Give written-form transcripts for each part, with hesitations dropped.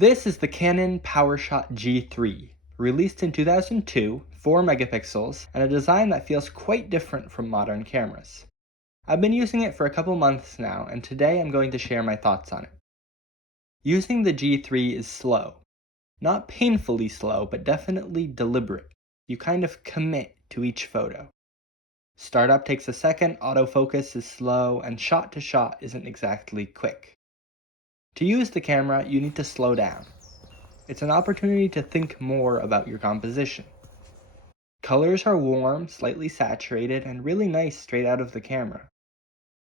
This is the Canon PowerShot G3, released in 2002, 4 megapixels, and a design that feels quite different from modern cameras. I've been using it for a couple months now, and today I'm going to share my thoughts on it. Using the G3 is slow. Not painfully slow, but definitely deliberate. You kind of commit to each photo. Startup takes a second, autofocus is slow, and shot to shot isn't exactly quick. To use the camera, you need to slow down. It's an opportunity to think more about your composition. Colors are warm, slightly saturated, and really nice straight out of the camera.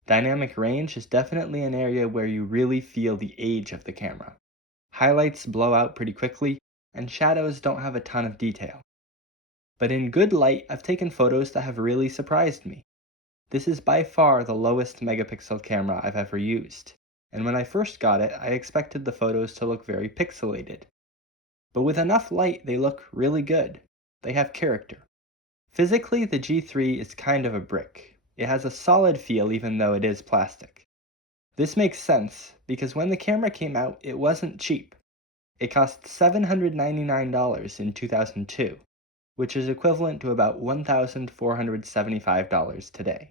Dynamic range is definitely an area where you really feel the age of the camera. Highlights blow out pretty quickly, and shadows don't have a ton of detail. But in good light, I've taken photos that have really surprised me. This is by far the lowest megapixel camera I've ever used, and when I first got it, I expected the photos to look very pixelated. But with enough light, they look really good. They have character. Physically, the G3 is kind of a brick. It has a solid feel even though it is plastic. This makes sense because when the camera came out, it wasn't cheap. It cost $799 in 2002, which is equivalent to about $1,475 today.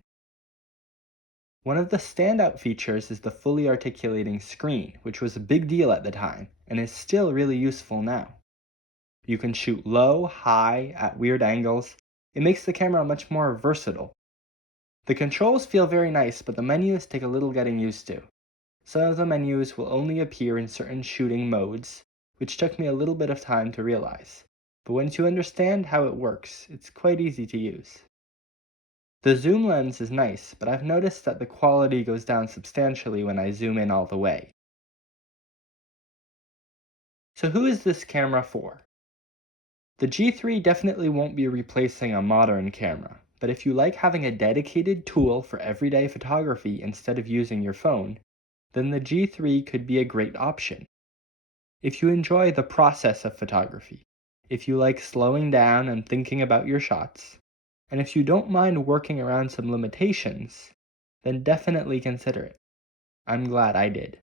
One of the standout features is the fully articulating screen, which was a big deal at the time, and is still really useful now. You can shoot low, high, at weird angles. It makes the camera much more versatile. The controls feel very nice, but the menus take a little getting used to. Some of the menus will only appear in certain shooting modes, which took me a little bit of time to realize. But once you understand how it works, it's quite easy to use. The zoom lens is nice, but I've noticed that the quality goes down substantially when I zoom in all the way. So who is this camera for? The G3 definitely won't be replacing a modern camera, but if you like having a dedicated tool for everyday photography instead of using your phone, then the G3 could be a great option. If you enjoy the process of photography, if you like slowing down and thinking about your shots, and if you don't mind working around some limitations, then definitely consider it. I'm glad I did.